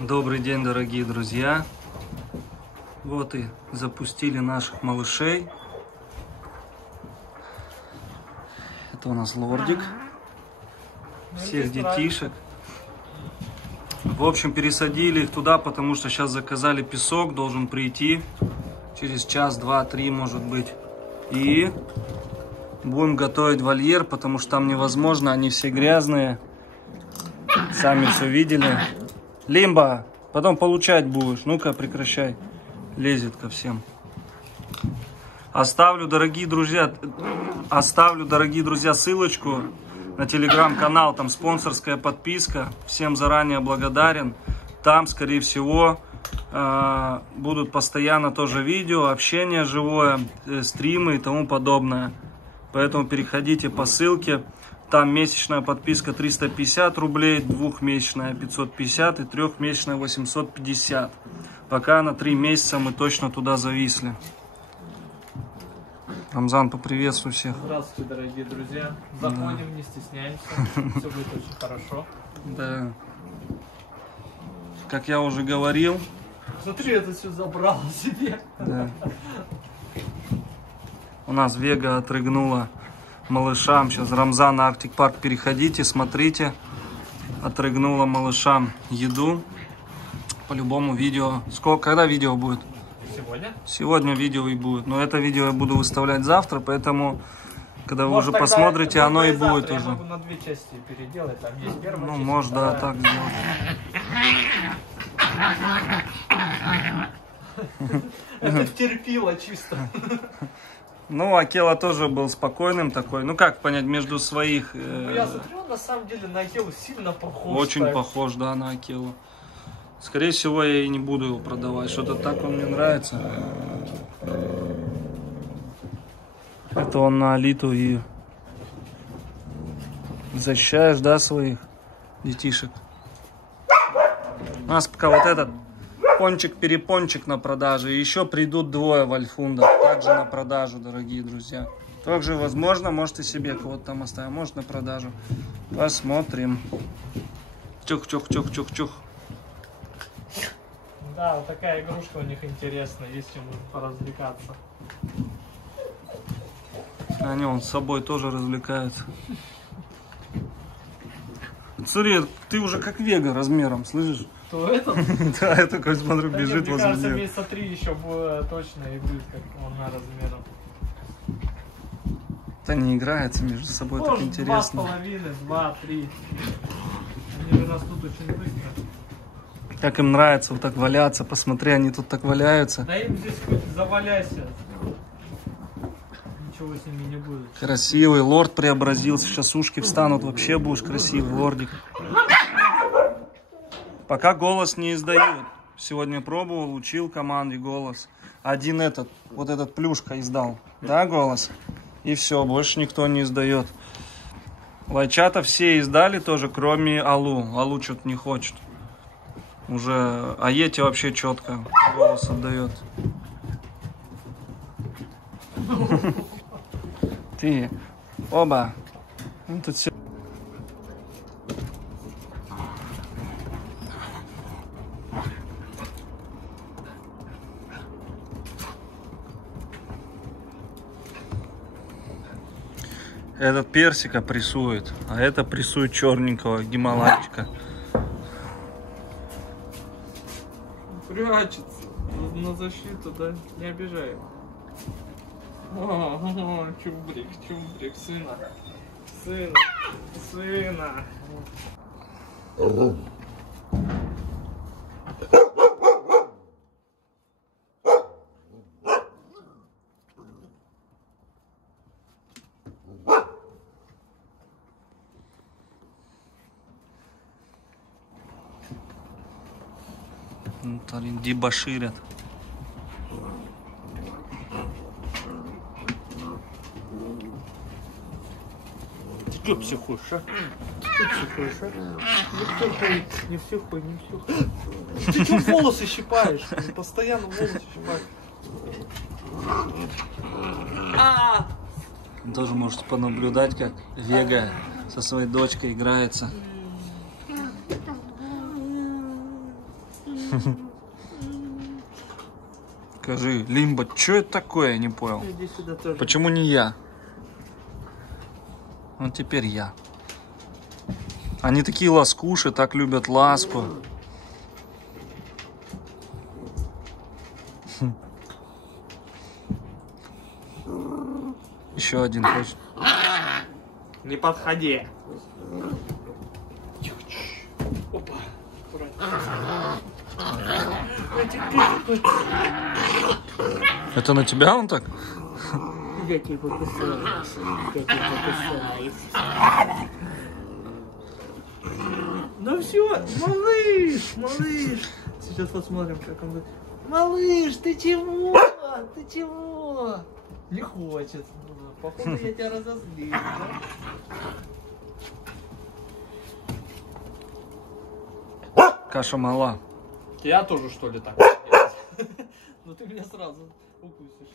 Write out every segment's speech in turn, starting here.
Добрый день, дорогие друзья! Вот и запустили наших малышей. Это у нас лордик. Всех детишек. В общем, пересадили их туда, потому что сейчас заказали песок, должен прийти через час, два, три, может быть. И будем готовить вольер, потому что там невозможно, они все грязные. Сами все видели. Лимба, потом получать будешь. Ну-ка, прекращай. Лезет ко всем. Оставлю, дорогие друзья, ссылочку на телеграм-канал. Там спонсорская подписка. Всем заранее благодарен. Там, скорее всего, будут постоянно тоже видео, общение живое, стримы и тому подобное. Поэтому переходите по ссылке. Там месячная подписка 350 рублей, двухмесячная 550 и трехмесячная 850. Пока на 3 месяца мы точно туда зависли. Рамзан, поприветствуй всех. Здравствуйте, дорогие друзья. Заходим, не стесняемся. Все будет очень хорошо. Да. Как я уже говорил. Смотри, это все забрал себе. Да. У нас Вега отрыгнула малышам. Сейчас Рамзан на Arctic Park переходите, смотрите. Отрыгнула малышам еду. По-любому видео. Когда видео будет? Сегодня? Сегодня видео и будет. Но это видео я буду выставлять завтра, поэтому, когда вы может, уже посмотрите, оно и завтра. будет Я уже. могу на 2 части переделать. Там есть первая Ну, часть, может, да, вторая. так сделать. Это терпило чисто. Ну, Акела тоже был спокойным такой. Ну, как понять, между своих... Ну, я смотрю, он на самом деле на Акелу сильно похож. Очень так. похож, да, на Акелу. Скорее всего, я и не буду его продавать. Что-то так он мне нравится. Это он на Алиту и защищаешь, да, своих детишек. У нас пока вот этот пончик-перепончик на продаже. И еще придут 2 вольфундов. Также на продажу, дорогие друзья. Также, возможно, может и себе кого-то там оставим. Может на продажу. Посмотрим. Чух-чух-чух-чух-чух. Да, вот такая игрушка у них интересная, если можно поразвлекаться. Они он с собой тоже развлекаются. Смотри, ты уже как Вега размером, слышишь? То этот? Да, я такой смотрю, Да бежит нет, мне возле кажется, нее. месяца 3 еще будет точно и будет как он на размером. Да не играется между собой, так Может, интересно. 2,5, 2, 3. Они растут очень быстро. Как им нравится вот так валяться, посмотри, они тут так валяются. Да им здесь хоть заваляйся. Ничего с ними не будет. Красивый, лорд преобразился, сейчас ушки встанут, вообще будешь красивый лордик. Пока голос не издают. Сегодня пробовал, учил команде голос. Один вот этот плюшка издал, да, голос? И все, больше никто не издает. Лайчата все издали тоже, кроме Алу. Алу что-то не хочет. Уже Аете вообще четко голос отдает. Ты, оба. Тут все. Этот персика прессует, а это прессует черненького гималайчика. Прячется на защиту, да? Не обижай его. О, чубрик, сына. Сына. Дебоширят. Ты что психуешь, а? Ты психуешь, а? Не психуй. Ты что волосы щипаешь? Ты постоянно волосы щипаешь. Тоже можете понаблюдать, как Вега со своей дочкой играется. Скажи, Лимба, что это такое, я не понял. Иди сюда тоже. Почему не я? Вот теперь я. Они такие ласкуши, так любят ласку. Еще один хочет. Не подходи. Опа. Это на тебя он так? Я тебя покусаю. Я тебя покусаю. Ну все, малыш, малыш. Сейчас посмотрим, как он будет. Малыш, ты чего? Ты чего? Не хочет. Походу, я тебя разозлил, да? Каша мала. Я тоже, что ли, так? Ну ты меня сразу укусишь.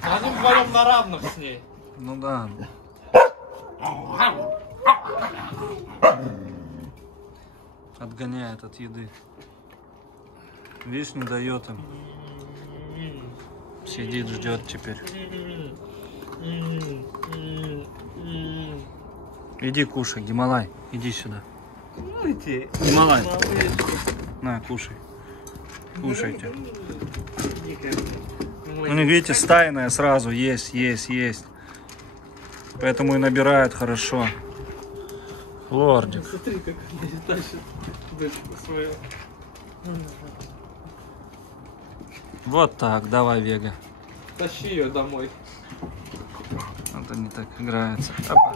Они вдвоем на равных с ней. Ну да. Отгоняет от еды. Видишь, не дает им. Сидит, ждет теперь. Иди кушай, Гималай, иди сюда. Гималай, на, кушай. Кушайте. Ну, не видите, стайная сразу, есть. Поэтому и набирают хорошо. Лордик. Смотри, как он тащит дочку свою. Вот так, давай, Вега. Тащи ее домой. Вот они так играются. Опа.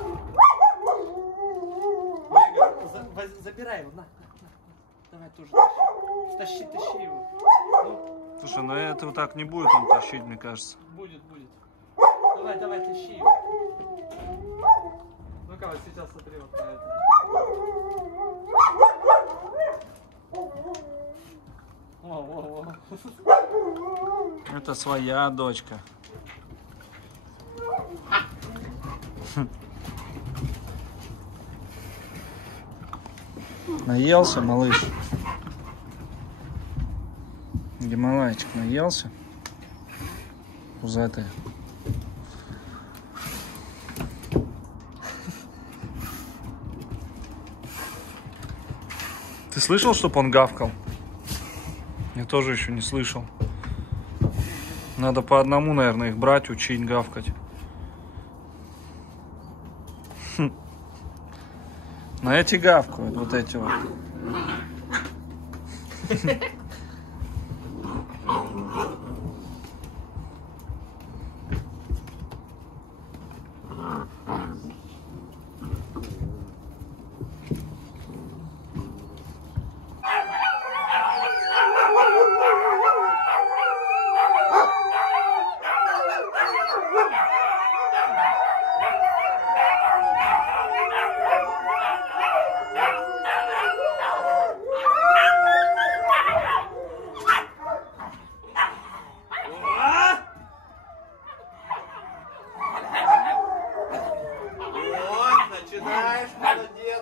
Вега, забирай его, на. Давай тоже тащи. Тащи его. Ну. Слушай, ну это вот так не будет он тащить, мне кажется. Будет. Давай, тащи его. Ну-ка, вот сейчас смотри вот на это. Во. Это своя дочка. Наелся, малыш? Гималайчик наелся? Пузатый. Ты слышал, чтоб он гавкал? Я тоже еще не слышал. Надо по одному, наверное, их брать, учить гавкать. На эти гавкают, вот эти вот.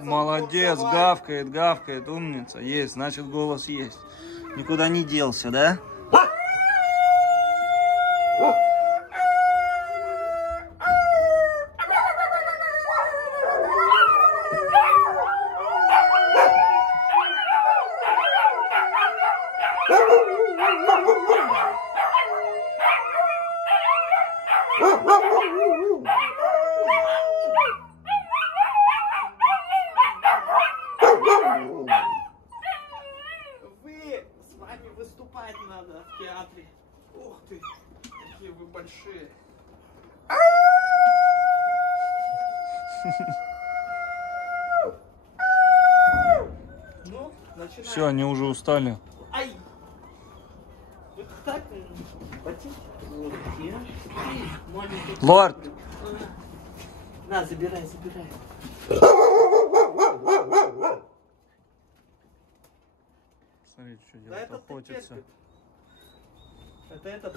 Молодец, гавкает, умница. Есть, значит голос есть. Никуда не делся, да? С вами выступать надо в театре. Ух ты, какие вы большие. Ну, начинаем. Все, они уже устали. Ай! Вот так, ботинки. Вот, маленький. Лорд! На, забирай. Смотри, Смотрите, что Да делает, это ты охотится. терпит. Это этот.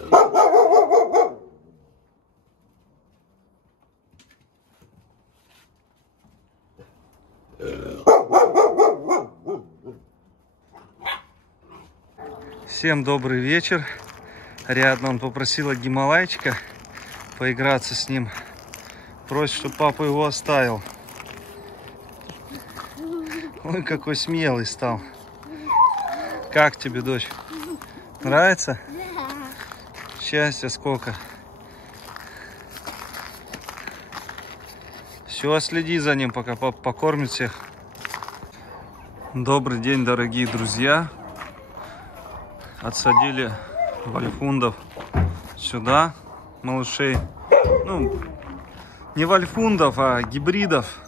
Всем добрый вечер. Рядом он попросила Гималайчика поиграться с ним. Просит, чтобы папа его оставил. Ой, какой смелый стал. Как тебе, дочь? Нравится? Да. Счастья сколько. Все, следи за ним, пока папа покормит всех. Добрый день, дорогие друзья. Отсадили вольфундов сюда, малышей. Ну, не вольфундов, а гибридов.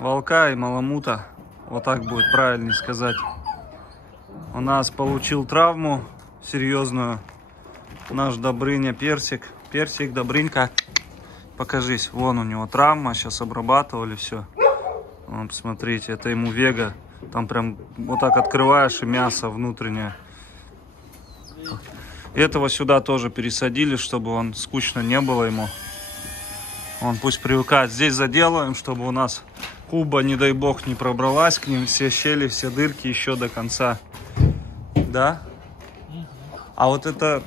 Волка и маламута. Вот так будет правильнее сказать. У нас получил травму серьезную наш Добрыня Персик. Персик, Добрынька, покажись. Вон у него травма, сейчас обрабатывали все. Вот, посмотрите, это ему вега. Там прям вот так открываешь, и мясо внутреннее. Этого сюда тоже пересадили, чтобы он скучно не было ему. Он пусть привыкает. Здесь заделаем, чтобы у нас Куба, не дай бог, не пробралась к ним. Все щели, все дырки еще до конца. Да? А вот это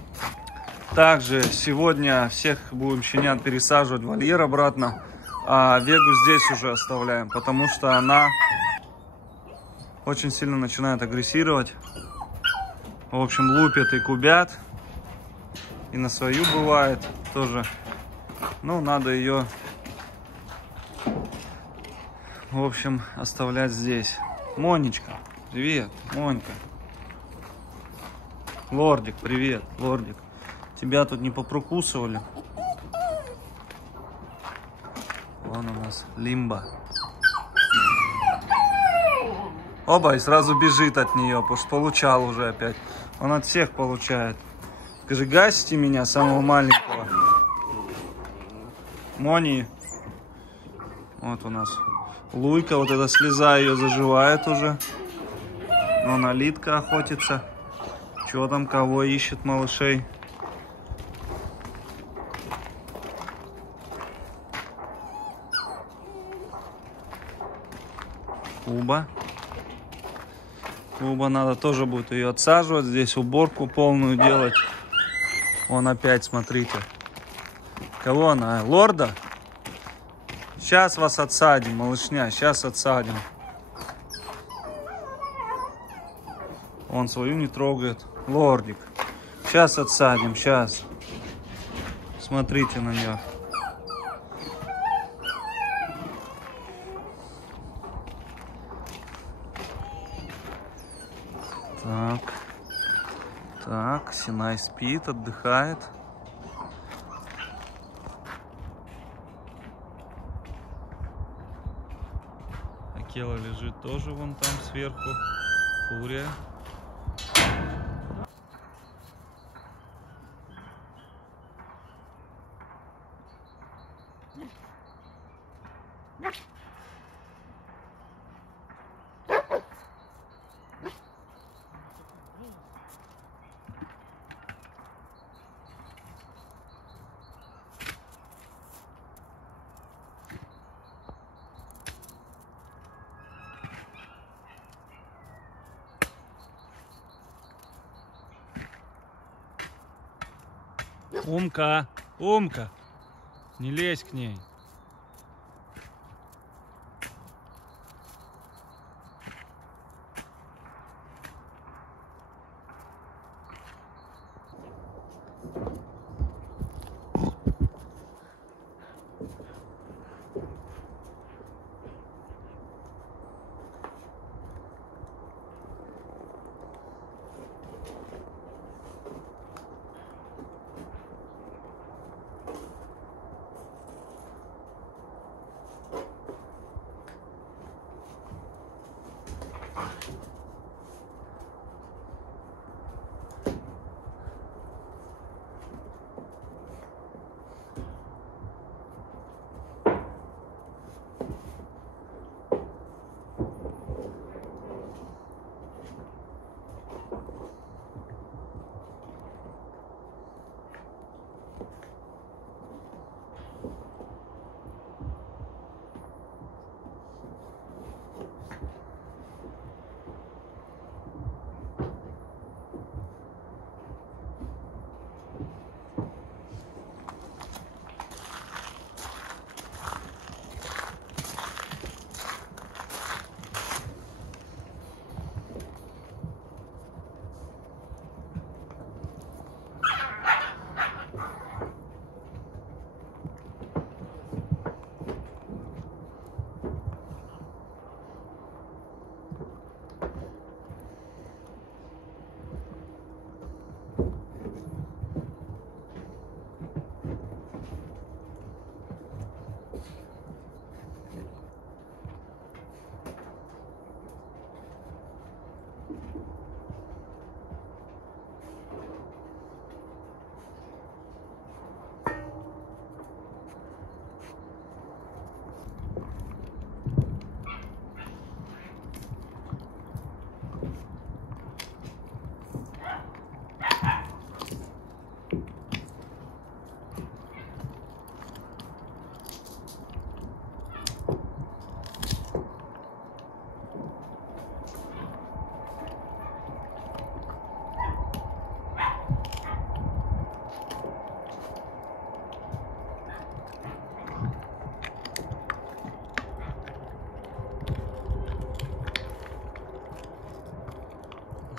также сегодня всех будем щенят пересаживать в вольер обратно. А Вегу здесь уже оставляем, потому что она очень сильно начинает агрессировать. В общем, лупят и кубят. И на свою бывает тоже. Ну, надо ее, в общем, оставлять здесь. Монечка, привет, Монька. Лордик, привет, Лордик. Тебя тут не попрокусывали? Вон у нас Лимба. Оба, и сразу бежит от нее, потому что получал уже опять. Он от всех получает. Скажи, гасите меня, самого маленького. Мони. Вот у нас Луйка, вот эта слеза ее заживает уже. Вон Алитка охотится. Что там, кого ищет малышей? Куба. Куба, надо тоже будет ее отсаживать. Здесь уборку полную делать. Вон опять, смотрите. Кого она? Лорда? Сейчас вас отсадим, малышня. Сейчас отсадим. Он свою не трогает. Лордик. Сейчас отсадим, сейчас. Смотрите на нее. Так. Так, Синай спит, отдыхает. Акела лежит тоже вон там сверху. Фурия. Умка, Умка, не лезь к ней.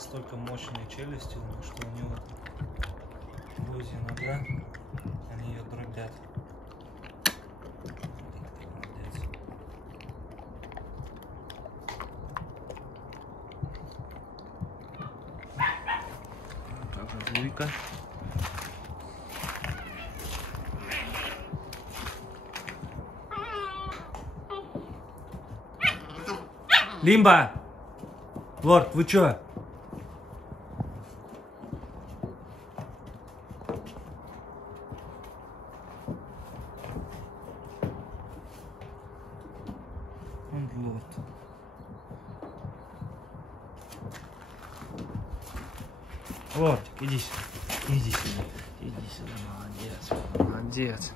Настолько мощные челюсти у него, что у него бузья нога, они ее дробят. Молодец. Тоже Луйка. Лимба! Лорд, вы чё? Он лорд. Лордик, иди сюда. Иди сюда. Иди сюда, молодец. Молодец.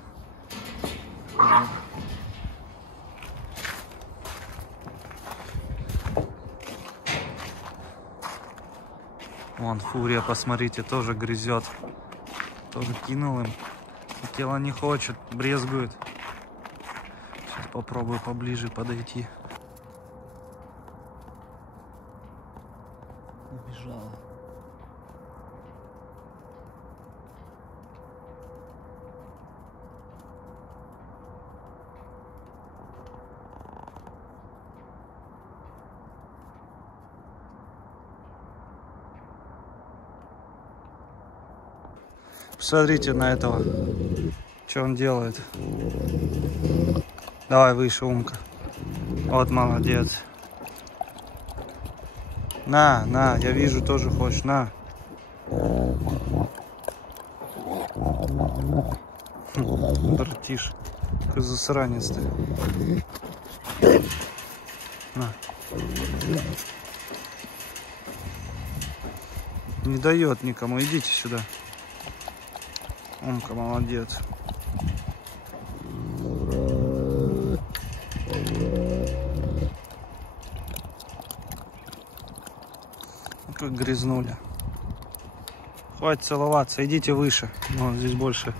Вон фурия, посмотрите, тоже грызет. Тоже кинул им. Тело не хочет, брезгует. Сейчас попробую поближе подойти. Убежала. Посмотрите на этого. Что он делает? Давай выше, умка. Вот молодец. На, я вижу, тоже хочешь. На. Братиш. Какой засранец ты. На. Не дает никому. Идите сюда. Умка, молодец. Как грязнули. Хватит целоваться, идите выше. Вон здесь больше.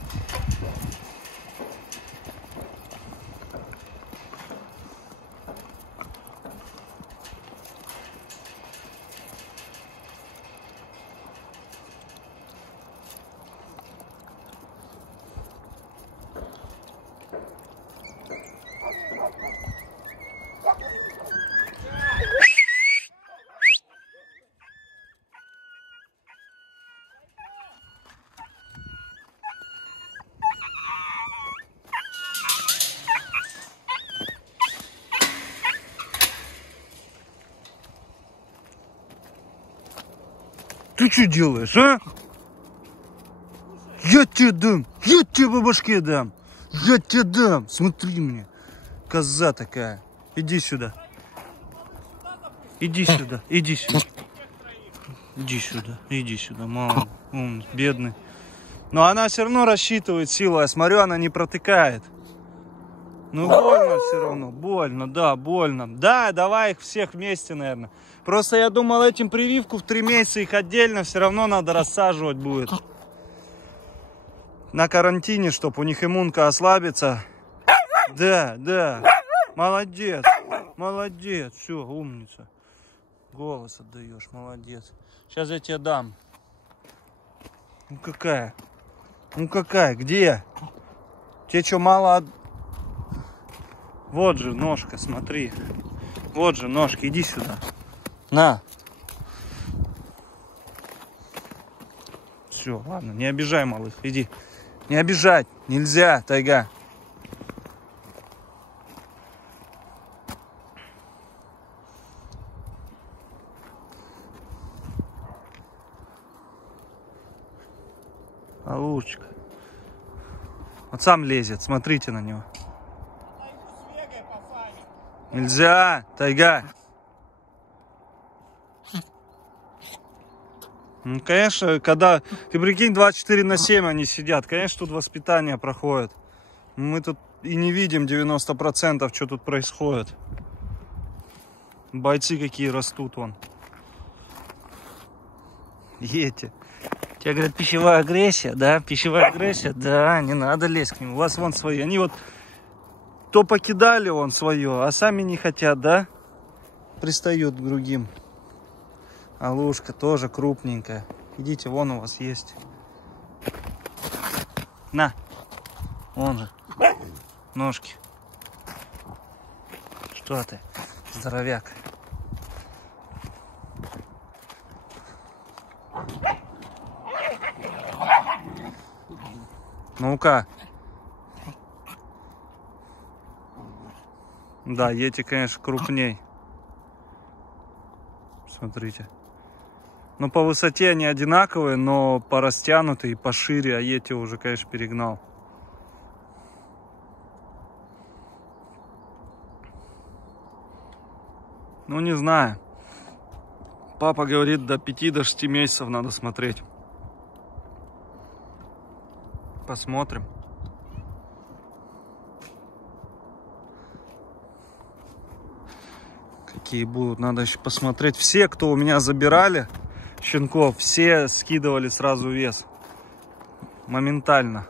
Ты что делаешь, а? Я тебе дам, я тебе по башке дам, я тебе дам. Смотри мне, коза такая. Иди сюда. Иди сюда, иди сюда. Иди сюда, иди сюда, мама. Он бедный. Но она все равно рассчитывает силу. Я смотрю, она не протыкает. Ну больно все равно, больно, да, больно. Да, давай их всех вместе, наверное. Просто я думал, этим прививку в 3 месяца их отдельно все равно надо рассаживать будет. На карантине, чтобы у них иммунка ослабится. Да. Молодец, молодец. Все, умница. Голос отдаешь, молодец. Сейчас я тебе дам. Ну какая? Ну какая? Где? Тебе что, мало? Вот же ножка, смотри. Вот же ножка, иди сюда. На. Все, ладно, не обижай малых, иди. Не обижать, нельзя, тайга. А лучка. Вот сам лезет, смотрите на него. Нельзя, тайга. Ну, конечно, когда, ты прикинь, 24/7 они сидят, конечно, тут воспитание проходит. Мы тут и не видим 90%, что тут происходит. Бойцы какие растут, вон. Эти. Тебе говорят, пищевая агрессия, да? Пищевая агрессия, да, не надо лезть к ним. У вас вон свои. Они вот то покидали вон свое, а сами не хотят, да? Пристают к другим. Алушка тоже крупненькая. Идите, вон у вас есть. На, вон же, ножки. Что ты, здоровяк? Ну-ка. Да, эти, конечно, крупней. Смотрите. Ну, по высоте они одинаковые, но по растянутой и пошире, а эти уже, конечно, перегнал. Ну, не знаю. Папа говорит, до 5-6 месяцев надо смотреть. Посмотрим. Какие будут, надо еще посмотреть. Все, кто у меня забирали щенков, все скидывали сразу вес. Моментально.